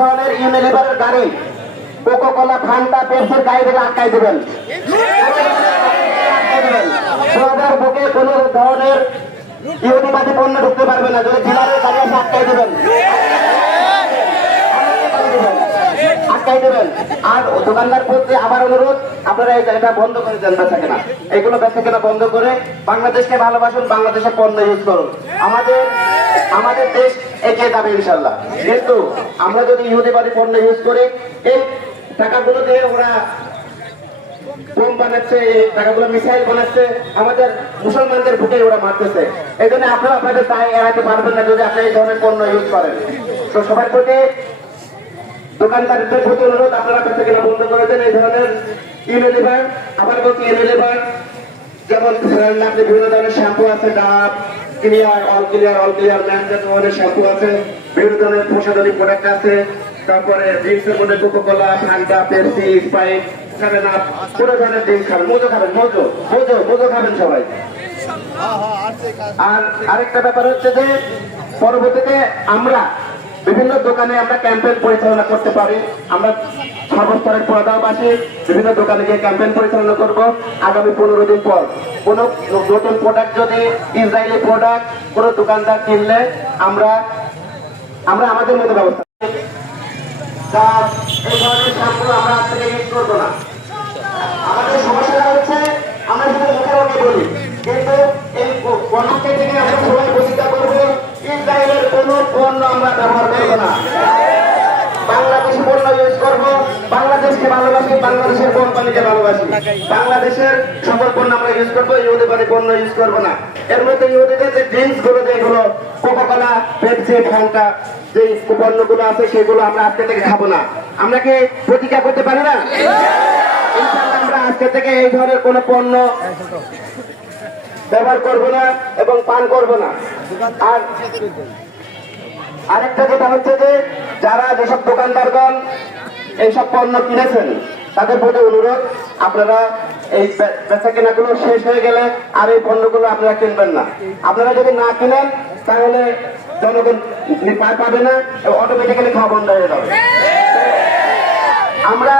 ধরনের ইউনিলিভারের গাড়ি Coca-Cola Fanta পেপসির গাড়ি থেকে আটকাই দেবেন। সবার বুকে কোন ধরনের ইহুদিবাদী পণ্য ঢুকতে পারবে না। যদি ডিলারের গাড়ি আছে আটকাই দেবেন, আটকাই দেবেন। আর দোকানদার প্রতি আবার অনুরোধ, আপনারা এটা বন্ধ করে দেন। বেচা কেনা, এগুলো বেচা কেনা বন্ধ করে বাংলাদেশকে ভালোবাসুন, বাংলাদেশের পণ্য ইউজ করুন। আমাদের দেশ এগিয়ে যাবে ইনশাল্লাহ। কিন্তু আমরা যদি ইহুদিবাদী পণ্য ইউজ করি, এই টাকাগুলো দিয়ে ওরা বোম বানাচ্ছে, টাকাগুলো মিসাইল বানাচ্ছে, আমাদের মুসলমানদের বুকে ওরা মারতেছে। এই জন্য আপনারা আপনাদের দায় এড়াতে পারবেন না যদি আপনি এই ধরনের পণ্য ইউজ করেন। তো সবার প্রতি, দোকানদারদের প্রতি অনুরোধ, আপনারা বেচা কেনা বন্ধ করে দেন এই ধরনের ইউনিলিভার। আবার বলছি, ইউনিলিভার যেমন আপনি বিভিন্ন ধরনের শ্যাম্পু আছে, ডাব ক্লিয়ার, অল ক্লিয়ার ম্যান ধরনের শ্যাম্পু আছে, বিভিন্ন ধরনের প্রসাধনী প্রোডাক্ট আছে। তারপরে ড্রিঙ্কসের মধ্যে কোকা-কোলা, ফান্টা, পেপসি, স্প্রাইট, খাবেন না, কোনো ধরনের ড্রিঙ্কস খাবেন, মজো খাবেন, মজো খাবেন সবাই। আর আরেকটা ব্যাপার হচ্ছে যে পরবর্তীতে আমরা বিভিন্ন দোকানে আমরা ক্যাম্পেইন পরিচালনা করতে পারি। আমরা সর্বস্তরের পর্দাবাসী বিভিন্ন দোকানে গিয়ে ক্যাম্পেইন পরিচালনা করব। আগামী 15 দিন পর কোন নতুন প্রোডাক্ট যদি ইসরায়েলি প্রোডাক্ট কোন দোকানদার কিনলে আমরা আমাদের মতো ব্যবস্থা, এই ধরনের শ্যাম্পু আমরা আজ থেকে ইউজ করবো না। আমাদের সমস্যাটা হচ্ছে আমরা শুধু মুখে বলি, কিন্তু এই পণ্যকে থেকে আমরা সবাই প্রতিজ্ঞা করবো ইসরায়েলের কোন পণ্য আমরা ব্যবহার করবো না। বাংলাদেশি পণ্য ইউজ করবো, বাংলাদেশকে ভালোবাসি, বাংলাদেশের কোম্পানিকে ভালোবাসি, বাংলাদেশের সকল পণ্য আমরা ইউজ করবো, ইহুদিবাদী পণ্য ইউজ করবো না। এর মধ্যে ইহুদিদের যে ড্রিঙ্কস গুলো, যেগুলো কোকা-কোলা, পেপসি, ফান্টা, যে পণ্যগুলো আছে সেগুলো আমরা আজকে থেকে খাবো না। আমরা কি প্রতিজ্ঞা করতে পারি না? ইনশাআল্লাহ আমরা আজকে থেকে এই ধরনের কোন পণ্য ব্যবহার করবো না এবং পান করবো না। আর আরেকটা যেটা হচ্ছে যে যারা যেসব দোকানদারগণ এইসব পণ্য কিনেছেন তাদের প্রতি অনুরোধ, আপনারা এই বেচা কেনাগুলো শেষ হয়ে গেলে আর এই পণ্যগুলো আপনারা কিনবেন না। আপনারা যদি না কিনেন তাহলে জনগণ পাবে না, অটোমেটিক্যালি খাওয়া বন্ধ হয়ে যাবে। আমরা